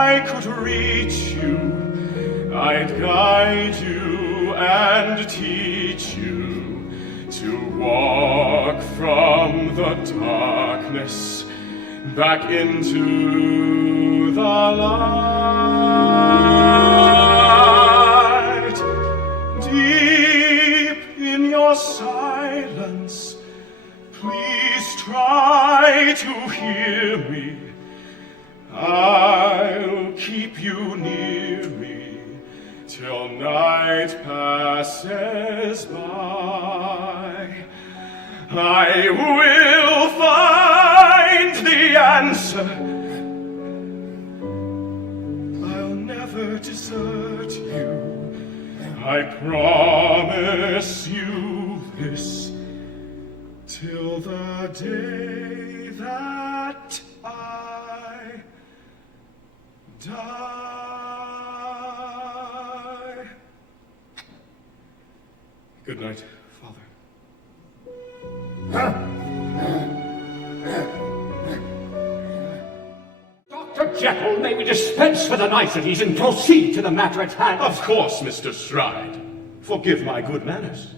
I could reach you, I'd guide you and teach you to walk from the darkness back into the light. Deep in your silence, please try to hear me. I'll keep you near me till night passes by. I will find the answer. I'll never desert you. I promise you this, till the day that I die. Good night, Father. Dr. Jekyll, may we dispense with the niceties and proceed to the matter at hand? Of course, Mr. Stride. Forgive my good manners.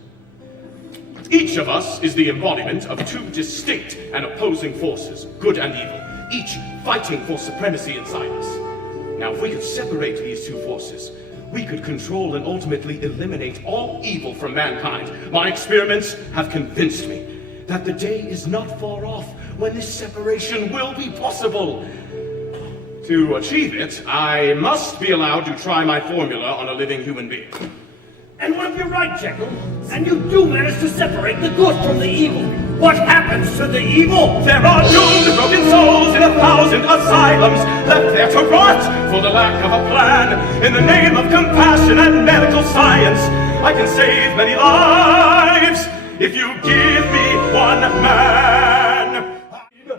Each of us is the embodiment of two distinct and opposing forces, good and evil, each fighting for supremacy inside us. Now, if we could separate these two forces, we could control and ultimately eliminate all evil from mankind. My experiments have convinced me that the day is not far off when this separation will be possible. To achieve it, I must be allowed to try my formula on a living human being. And what if you're right, Jekyll, and you do manage to separate the good from the evil? What happens to the evil? There are doomed broken souls in 1,000 asylums, left there to rot for the lack of a plan. In the name of compassion and medical science, I can save many lives if you give me one man.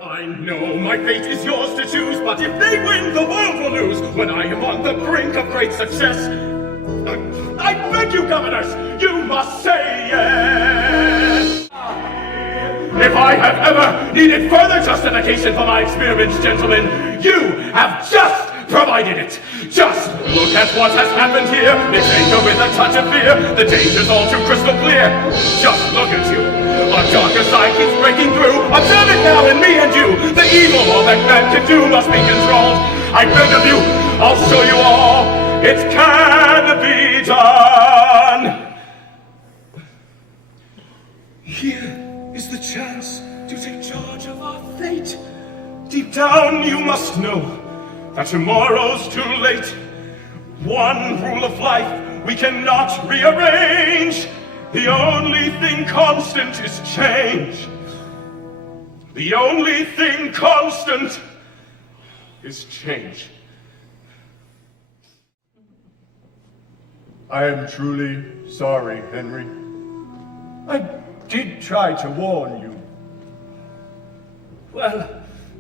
I know my fate is yours to choose, but if they win, the world will lose. When I am on the brink of great success, I beg you, governors, you must say yes. If I have ever needed further justification for my experiments, gentlemen, you have just provided it. Just look at what has happened here. It's anger with a touch of fear. The danger's all too crystal clear. Just look at you. A darker side keeps breaking through. Observe it now in me and you. The evil all that man can do must be controlled. I beg of you, I'll show you all. It can be done. Here is the chance to take charge of our fate. Deep down you must know that tomorrow's too late. One rule of life we cannot rearrange. The only thing constant is change. The only thing constant is change. I am truly sorry, Henry. I did try to warn you. Well,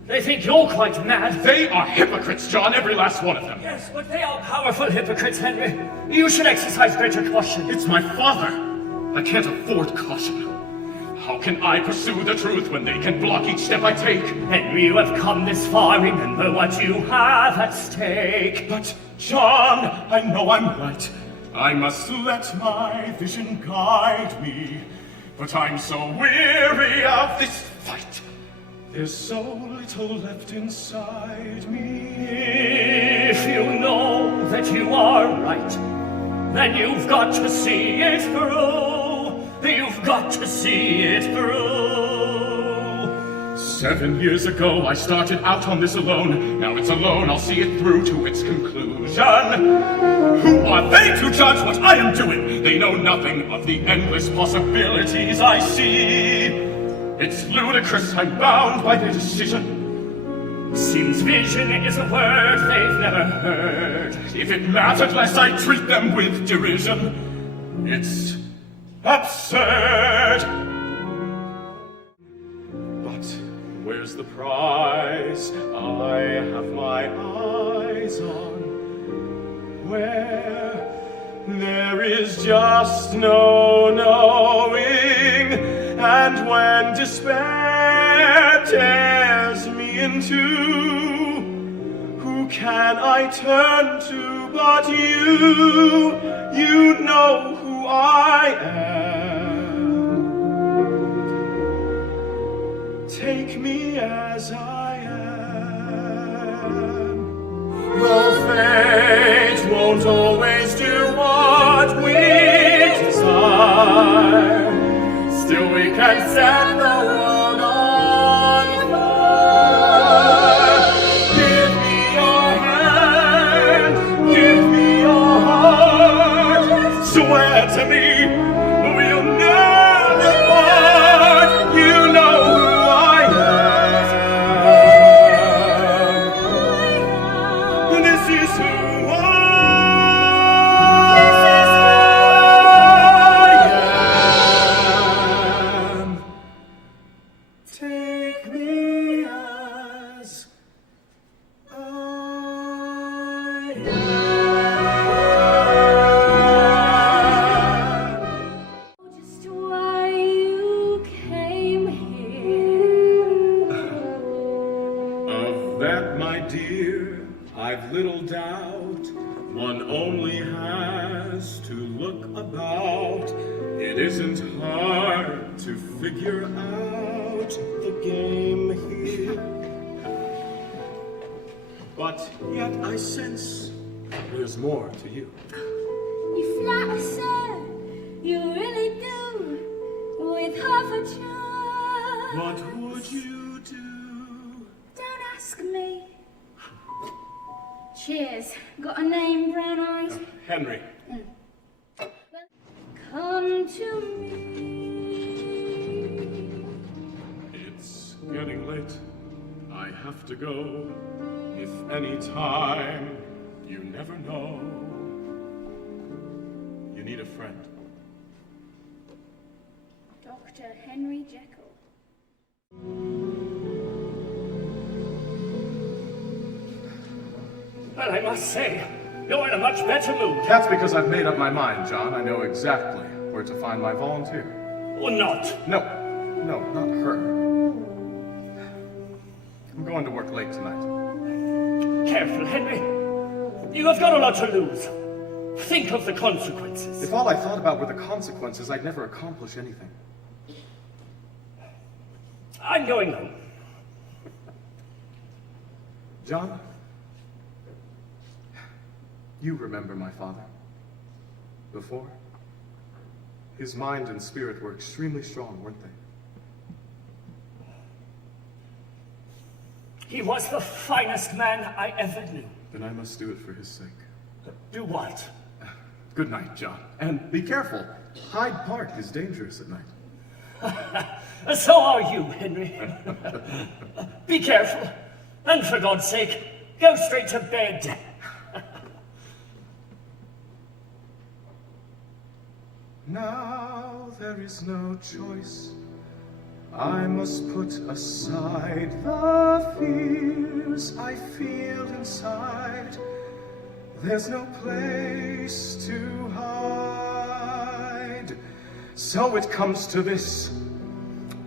they think you're quite mad. They are hypocrites, John, every last one of them. Yes, but they are powerful hypocrites, Henry. You should exercise greater caution. It's my father. I can't afford caution. How can I pursue the truth when they can block each step I take? Henry, you have come this far. Remember what you have at stake. But, John, I know I'm right. I must let my vision guide me. But I'm so weary of this fight. There's so little left inside me. If you know that you are right, then you've got to see it through. You've got to see it through. 7 years ago, I started out on this alone. Now it's alone, I'll see it through to its conclusion. Who are they to judge what I am doing? They know nothing of the endless possibilities I see. It's ludicrous, I'm bound by their decision. Seems vision is a word they've never heard. If it mattered less, I'd treat them with derision. It's absurd. But where's the prize I have my eyes on? Where there is just no knowing, and when despair tears me in two, who can I turn to but you? You know who I am. Take me as I am. Though fate won't always do what we desire, still we can set the world on fire. Give me your hand, give me your heart. Swear to me we'll never part. You know who I am. This is who I am. Take me as I am. Just why you came here. Of that, my dear, I've little doubt. One only has to look about. It isn't hard to figure out the game here. But yet I sense there's more to you. You flatter, sir. You really do. With half a charm. What would you do? Don't ask me. Cheers. Got a name, brown eyes? Henry. Come to me. It's getting late. I have to go. If any time, you never know. You need a friend. Dr. Henry Jekyll. Well, I must say, you're in a much better mood. That's because I've made up my mind, John. I know exactly where to find my volunteer. Or not. No, not her. I'm going to work late tonight. Careful, Henry. You have got a lot to lose. Think of the consequences. If all I thought about were the consequences, I'd never accomplish anything. I'm going home. John, you remember my father. Before, his mind and spirit were extremely strong, weren't they? He was the finest man I ever knew. Then I must do it for his sake. Do what? Good night, John. And be careful. Hyde Park is dangerous at night. So are you, Henry. Be careful. And for God's sake, go straight to bed. Now there is no choice. I must put aside the fears I feel inside. There's no place to hide. So it comes to this,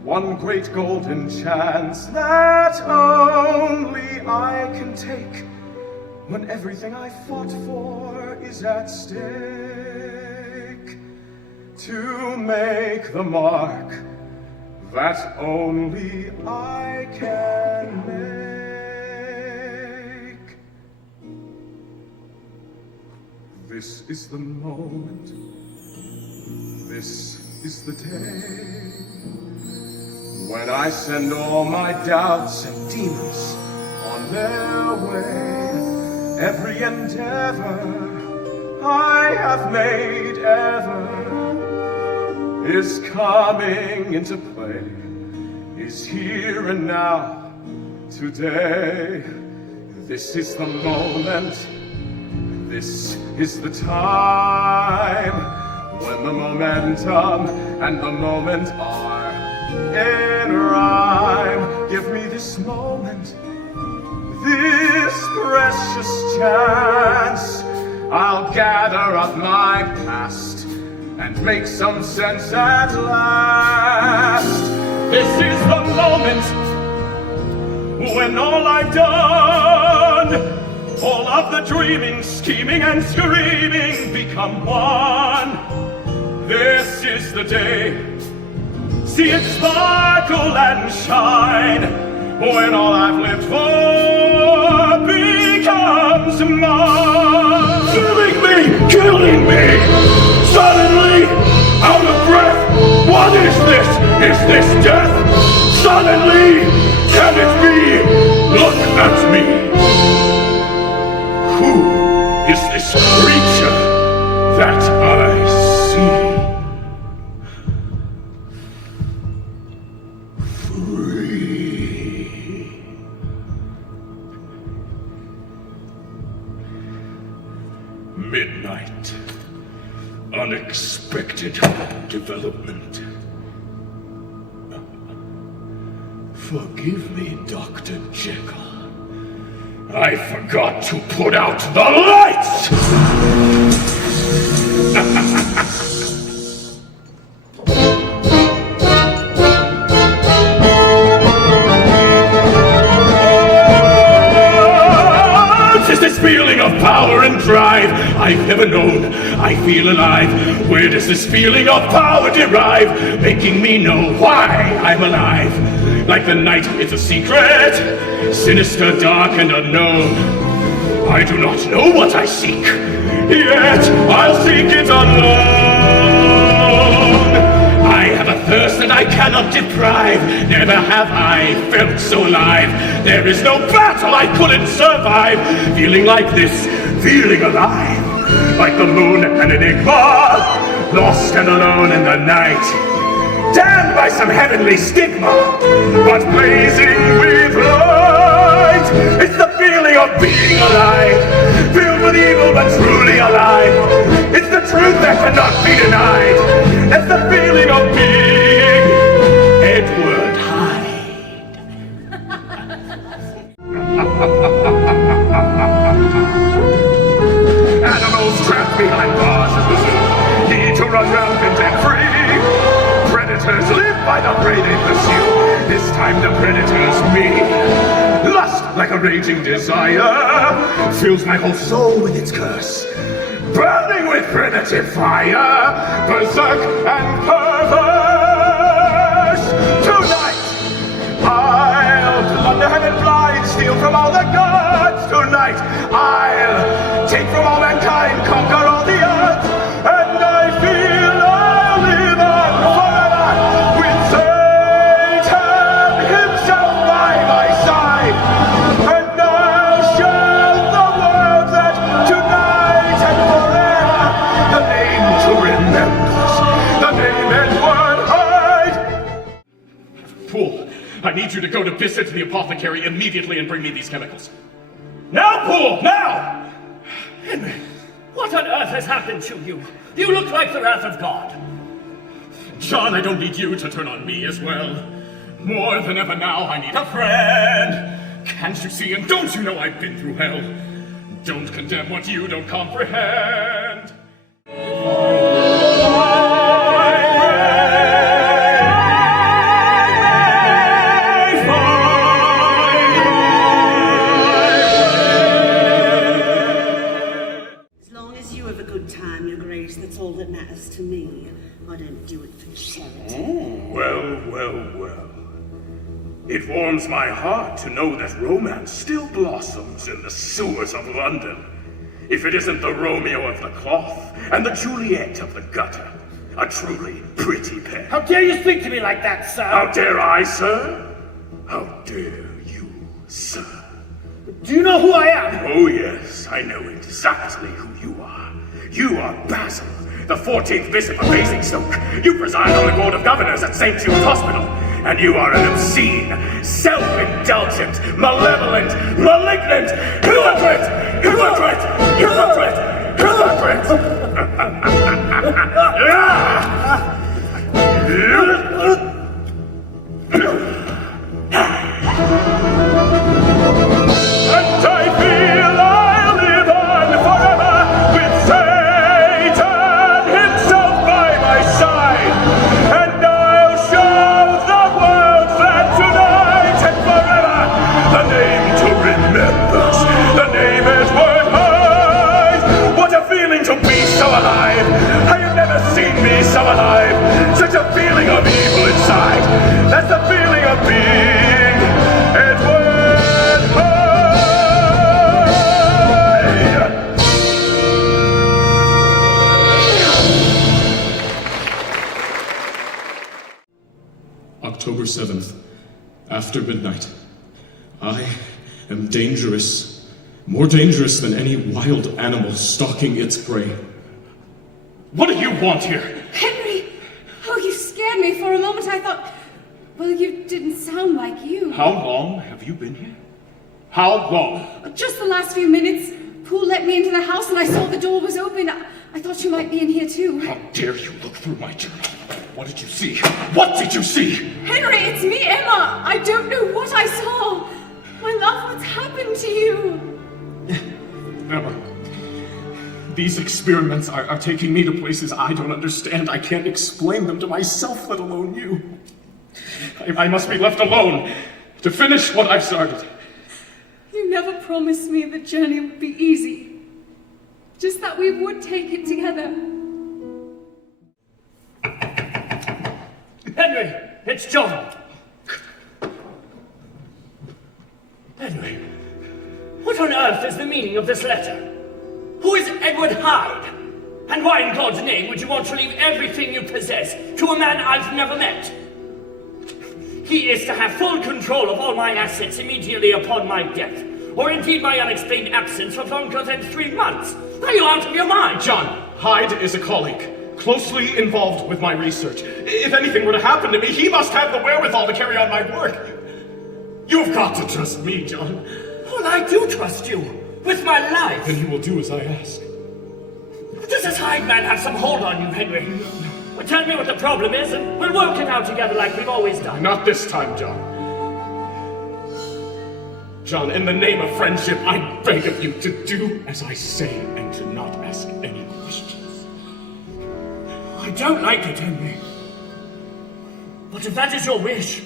one great golden chance that only I can take, when everything I fought for is at stake. To make the mark that only I can make. This is the moment. This is the day when I send all my doubts and demons on their way. Every endeavor I have made ever is coming into play, is here and now, today. This is the moment, this is the time, when the momentum and the moment are in rhyme. Give me this moment, this precious chance. I'll gather up my past and make some sense at last. This is the moment when all I've done, all of the dreaming, scheming, and screaming become one. This is the day. See it sparkle and shine, when all I've lived for becomes mine. Killing me! Suddenly, out of breath! What is this? Is this death? Suddenly, can it be? Look at me! Who is this creature that I see? Midnight. Unexpected development. Forgive me, Dr. Jekyll. I forgot to put out the lights! This feeling of power and drive I've never known. I feel alive. Where does this feeling of power derive? Making me know why I'm alive. Like the night, it's a secret, sinister, dark, and unknown. I do not know what I seek, yet I'll seek it alone. I have a thirst that I cannot deprive. Never have I felt so alive. There is no battle I couldn't survive. Feeling like this, feeling alive. Like the moon, an enigma, lost and alone in the night. Damned by some heavenly stigma, but blazing with light. It's the feeling of being alive, filled with evil but truly alive. It's the truth that cannot be denied. It's the feeling of being Edward Hyde. Animals trapped behind bars of the zoo, need to run rampant and free. Predators live by the prey they pursue. This time the predator's me. Lust, like a raging desire, fills my whole soul with its curse. Burning with primitive fire, berserk and perverse. Tonight, I'll plunder heaven blind, steal from all the gods. Tonight, I'll take from all mankind, conquer all the odds. And I feel I'll live on forever with Satan himself by my side. And I'll show the world that tonight and forever the name to remember, the name Edward Hyde. Poole, I need you to go to Bissett, the apothecary, immediately and bring me these chemicals. Now, Poole, now! Henry, what on earth has happened to you? You look like the wrath of God. John, I don't need you to turn on me as well. More than ever now, I need a friend. Can't you see, and don't you know I've been through hell? Don't condemn what you don't comprehend. As long as you have a good time, Your Grace, that's all that matters to me. I don't do it for charity. Well, well, well. It warms my heart to know that romance still blossoms in the sewers of London. If it isn't the Romeo of the cloth and the Juliet of the gutter. A truly pretty pair. How dare you speak to me like that, sir? How dare I, sir? How dare you, sir? Do you know who I am? Oh yes, I know exactly who you are. You are Basil, the 14th Bishop of Basingstoke. You preside on the Board of Governors at St. Jude's Hospital. And you are an obscene, self-indulgent, malevolent, malignant, hypocrite! Hypocrite! Hypocrite! Hypocrite! And I feel I'll live on forever with Satan himself by my side. And I'll show the world that tonight and forever the name to remember, the name is after midnight. I am dangerous, more dangerous than any wild animal stalking its prey. What do you want here? Henry! Oh, you scared me for a moment. I thought, well, you didn't sound like you. How long have you been here? How long? Just the last few minutes. Poole let me into the house and I saw the door was open. I thought you might be in here too. How dare you look through my journal? What did you see? What did you see? Henry, it's me, Emma. I don't know what I saw. My love, what's happened to you? Emma, these experiments are taking me to places I don't understand. I can't explain them to myself, let alone you. I must be left alone to finish what I've started. You never promised me the journey would be easy. Just that we would take it together. Henry, it's John. Henry, what on earth is the meaning of this letter? Who is Edward Hyde? And why in God's name would you want to leave everything you possess to a man I've never met? He is to have full control of all my assets immediately upon my death, or indeed my unexplained absence for longer than 3 months. Are you out of your mind? John, Hyde is a colleague, closely involved with my research. If anything were to happen to me, he must have the wherewithal to carry on my work. You've got to trust me, John. Well, I do trust you, with my life. Then you will do as I ask. Does this Hyde man have some hold on you, Henry? Well, tell me what the problem is, and we'll work it out together like we've always done. Not this time, John. John, in the name of friendship, I beg of you to do as I say and to not ask any questions. I don't like it, Henry. But if that is your wish,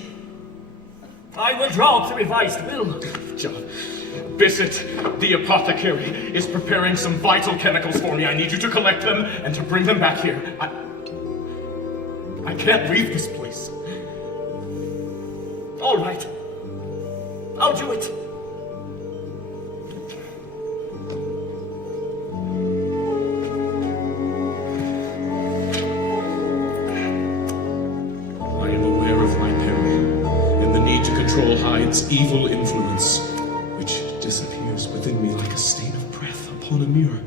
I will draw up the revised will. John, Bissett, the apothecary, is preparing some vital chemicals for me. I need you to collect them and to bring them back here. I can't leave this place. All right. I'll do it. I am aware of my peril and the need to control Hyde's evil influence, which disappears within me like a stain of breath upon a mirror.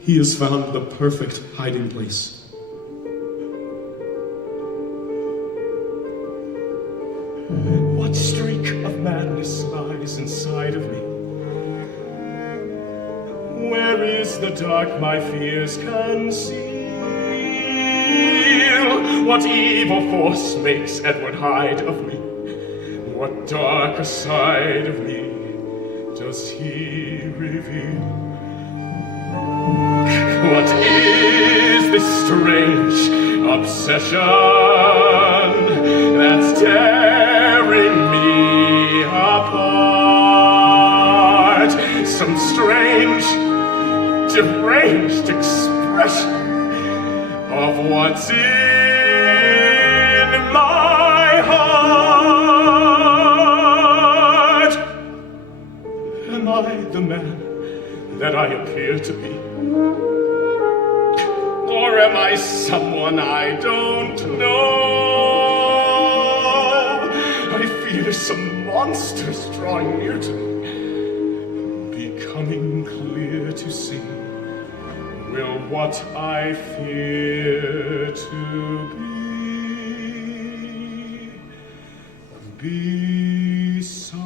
He has found the perfect hiding place. What streak of madness lies inside of me? Where is the dark my fears conceal? What evil force makes Edward Hyde of me? What darker side of me does he reveal? What is this strange obsession that's tearing me apart? Some strange, deranged expression of what's in my heart. Am I the man that I appear to be? Or am I someone I don't know? I fear some monsters drawing near to me, becoming clear to see. Will what I fear to be so?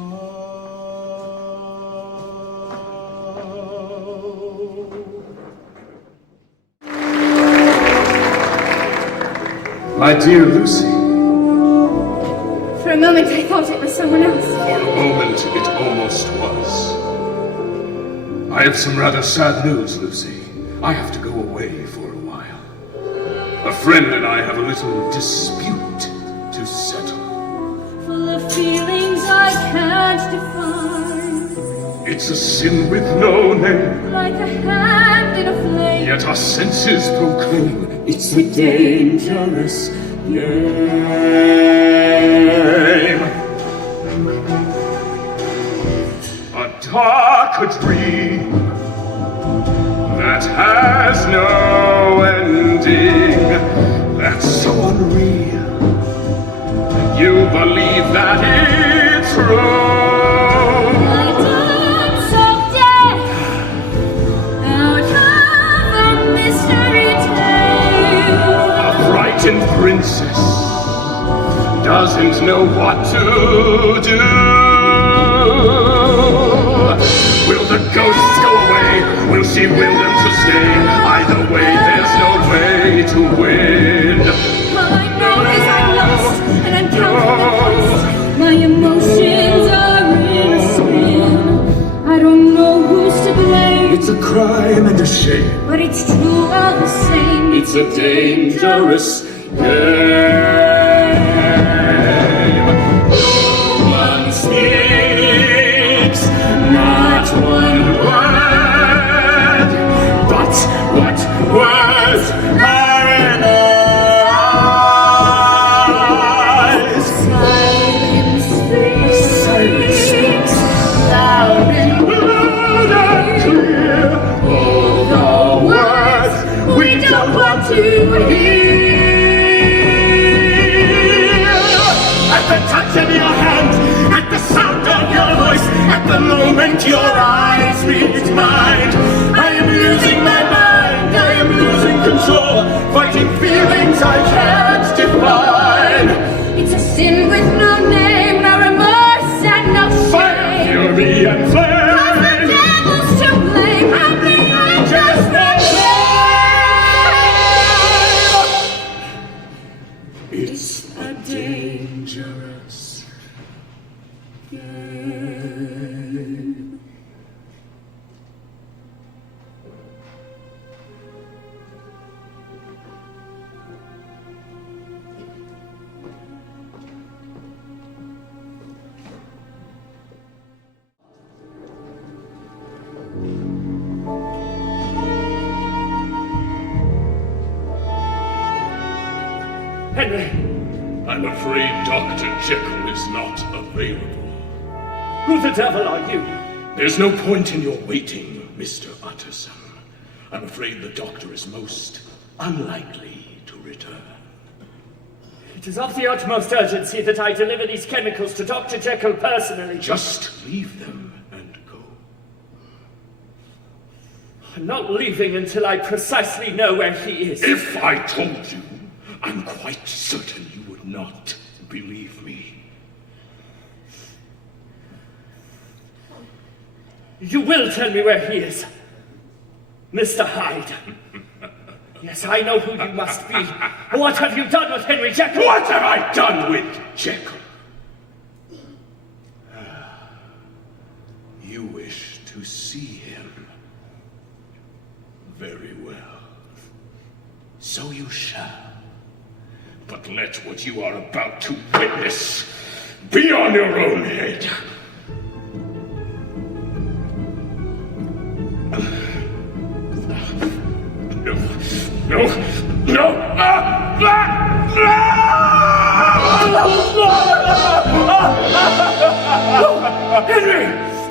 My dear Lucy. For a moment, I thought it was someone else. For a moment, it almost was. I have some rather sad news, Lucy. I have to go away for a while. A friend and I have a little dispute to settle. Full of feelings I can't define. It's a sin with no name, Like a hand in a flame. yet our senses proclaim it's a dangerous game. A darker dream that has no ending, that's so unreal. You believe that it's true. My dance of death out of a mystery tale. A frightened princess doesn't know what to do. Will the ghosts go away? Will she will them to stay? Either way, there's no way to win. All I know is I'm lost and I'm counting the cost. My emotions are in a spin. I don't know who's to blame. It's a crime and a shame. But it's true all the same. It's a dangerous game. No one speaks, not one word. But what words are in our eyes? Silence speaks loud and Loud and clear, all the words we don't want to hear. At the touch of your hand, at the sound of your voice, at the moment your eyes meet mine, I am losing my mind, I am losing control, fighting feelings I can't define. It's a sin with no name, no remorse and no Fire, shame. fury, and flame. Cause the devil's to blame, and the angels they blame. It's a dangerous game. Henry, I'm afraid Dr. Jekyll is not available. who the devil are you? There's no point in your waiting, Mr. Utterson. I'm afraid the doctor is most unlikely to return. It is of the utmost urgency that I deliver these chemicals to Dr. Jekyll personally. Just leave them and go. I'm not leaving until I precisely know where he is. If I told you, I'm quite certain you would not believe me. You will tell me where he is. Mr. Hyde. Yes, I know who you must be. What have you done with Henry Jekyll? What have I done with Jekyll? You wish to see him. Very well. So you shall. But let what you are about to witness be on your own head. No, no, Henry!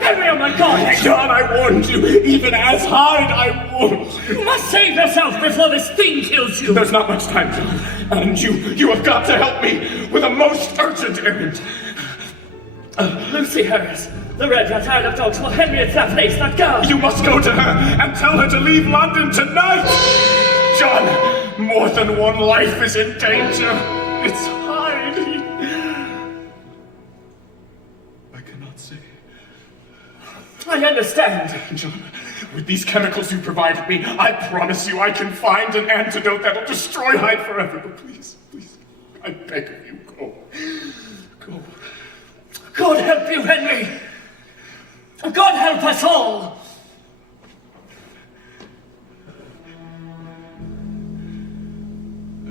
Henry, oh my God! John, I warned you, even as Hyde, I warned you. You must save yourself before this thing kills you! There's not much time, John. And you have got to help me with a most urgent errand. Lucy Harris, the red rat Isle of Dogs, will Henriette Laplace, that girl! You must go to her and tell her to leave London tonight! John, more than one life is in danger. It's Hyde. I cannot say. I understand. John, with these chemicals you provided me, I promise you I can find an antidote that'll destroy Hyde forever. But please, please, I beg of you, go. Go. God help you, Henry! God help us all!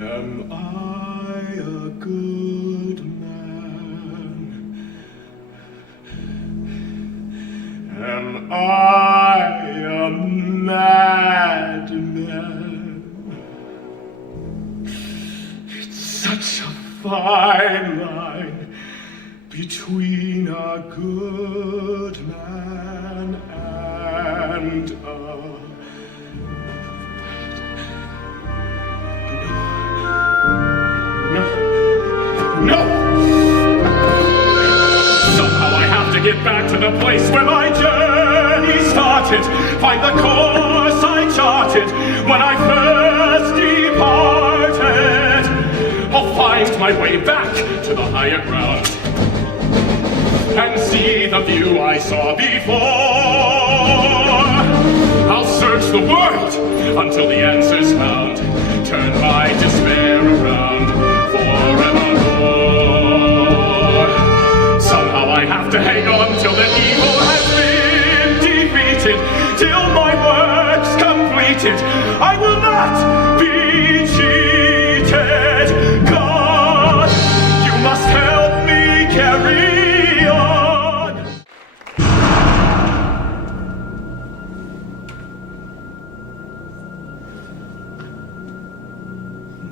Am I a good man? Am I a madman? It's such a fine line between a good man and a... No! hearted, find the course I charted when I first departed. I'll find my way back to the higher ground and see the view I saw before. I'll search the world until the answer's found, turn my despair around forevermore. Somehow I have to hang on till the evil has been defeated, till my work's completed. I will not be cheated. God, you must help me carry on.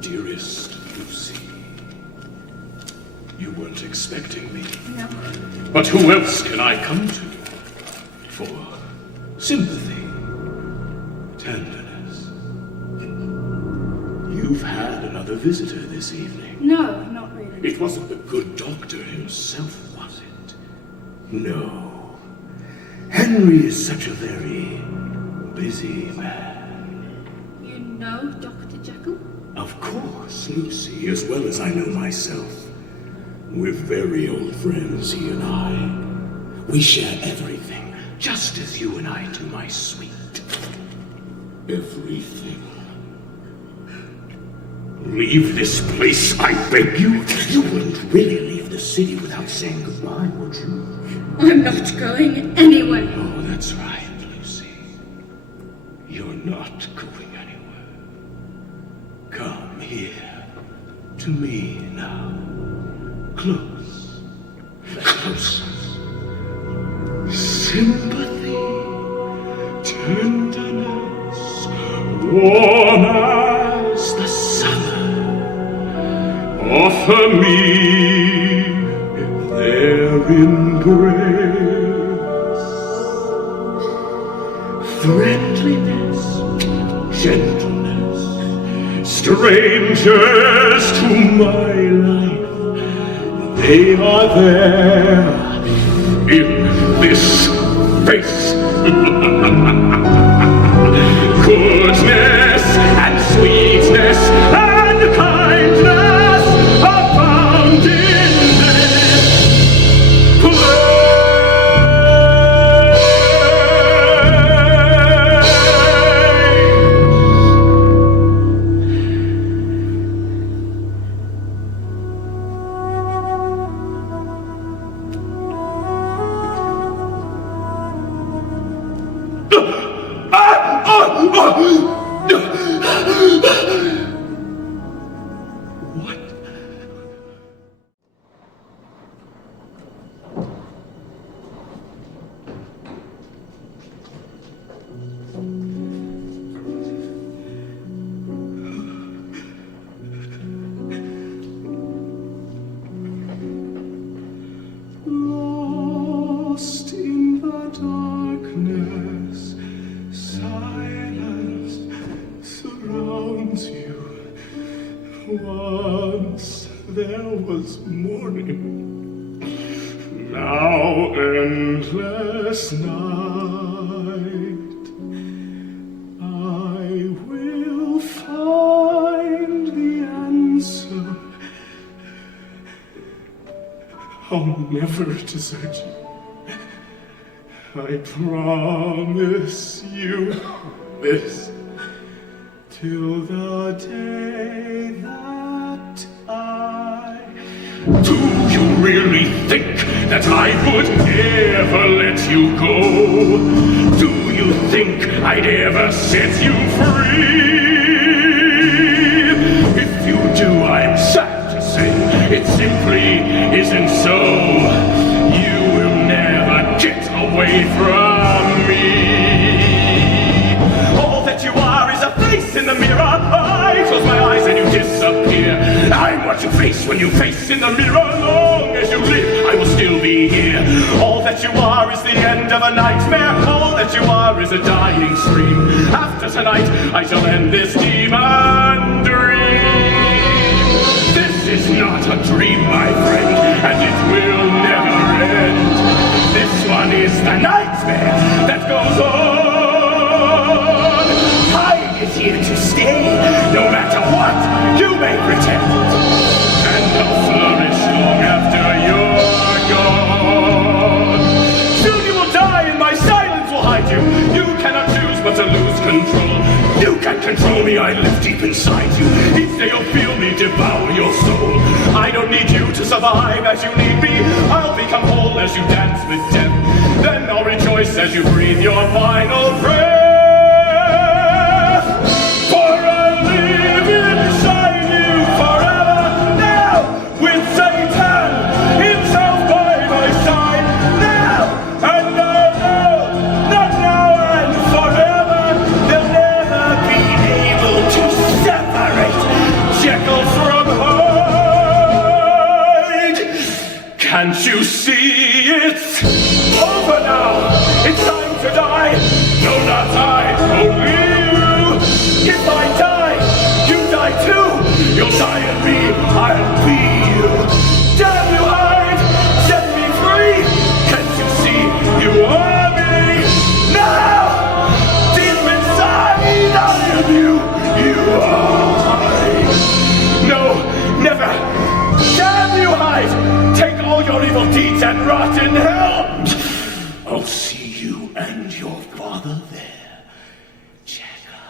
Dearest Lucy, you weren't expecting me. No. But who else can I come to for sympathy, tenderness? You've had another visitor this evening. No, not really. It wasn't the good doctor himself, was it? No. Henry is such a very busy man. You know Dr. Jekyll? Of course, Lucy, as well as I know myself. We're very old friends, he and I. We share everything, just as you and I do, my sweet. Everything. Leave this place, I beg you. You wouldn't really leave the city without saying goodbye, would you? I'm not going anywhere. Oh, that's right, Lucy. You're not going anywhere. Come here, to me now. Close. Close. Sympathy, tenderness, warm as the summer. Offer me their embrace. Friendliness, gentleness, strangers to my life. They are there in this face. Goodness and sweetness and kindness abound in this place. What? Lost in the darkness, silence surrounds you. Once there was morning, now endless night. I will find the answer. I'll never desert you. I promise you this, till the day that I... Do you really think that I would ever let you go? Do you think I'd ever set you free? If you do, I'm sad to say it simply isn't so. You will never get away from me. All that you are is a face in the mirror. I close my eyes and you disappear. I'm what you face when you face in the mirror. Long as you live, I will still be here. All that you are is the end of a nightmare. All that you are is a dying scream. After tonight, I shall end this demon dream. This is not a dream, my friend, and it will never end. This one is the nightmare that goes on. here to stay, no matter what you may pretend. And I'll flourish long after you're gone. Soon you will die and my silence will hide you. You cannot choose but to lose control. You can't control me, I live deep inside you. Each day you'll feel me devour your soul. I don't need you to survive as you need me. I'll become whole as you dance with death. Then I'll rejoice as you breathe your final breath. For I live inside you forever now, with Satan himself by my side now. And I know that now and forever they'll never be able to separate Jekyll from Hyde. Can't you see it's over now? It's time to die. No, not I, only you. If I die, you die too. You'll die in me, I'll be you. Damn you, Hyde, set me free. Can't you see you are me? Now, deep inside, I am you. You are Hyde. No, never. Damn you, Hyde. Take all your evil deeds and rot in hell. I'll see you and your father there, Jekyll.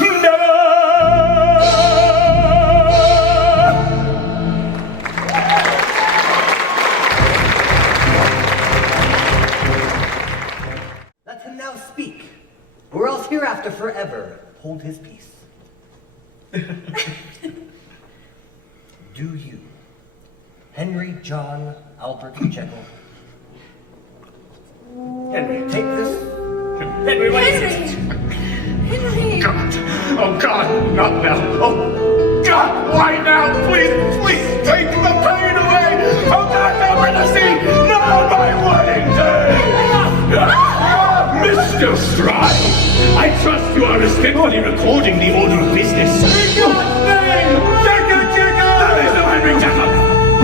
Never! Let him now speak, or else hereafter forever hold his peace. Do you, Henry John Albert Jekyll, Henry, take this? Henry, what is it? Henry! God. Oh, God, not now. Oh, God, why now? Please, please, take the pain away. Oh, God, no mercy. No, my wedding day. Mr. Stride, I trust you are respectfully recording the order of business. In God's name, Jekyll! There is no Henry Jekyll,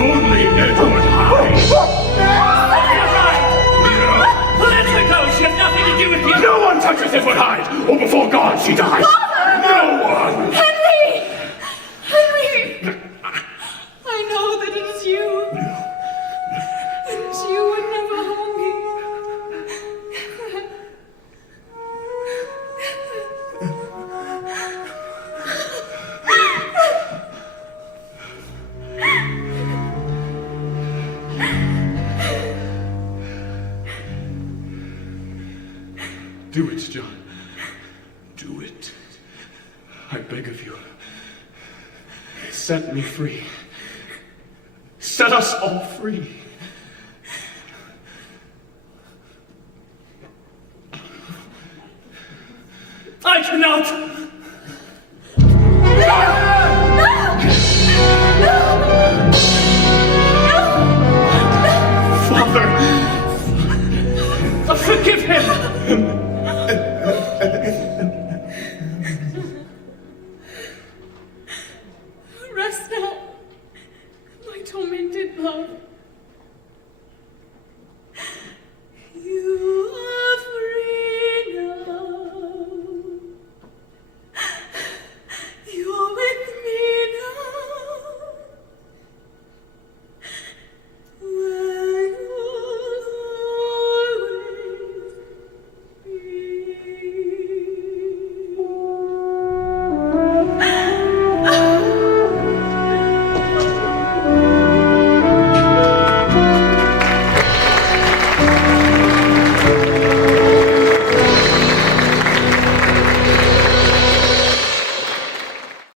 only Edward Hyde. Let her go! She has nothing to do with you! No one touches Edward Hyde, or before God she dies. Father! No one! Henry! Henry! I know that it is you. And you would never harm me. Do it, John. Do it. I beg of you. Set me free. Set us all free. I cannot! Father! Forgive him!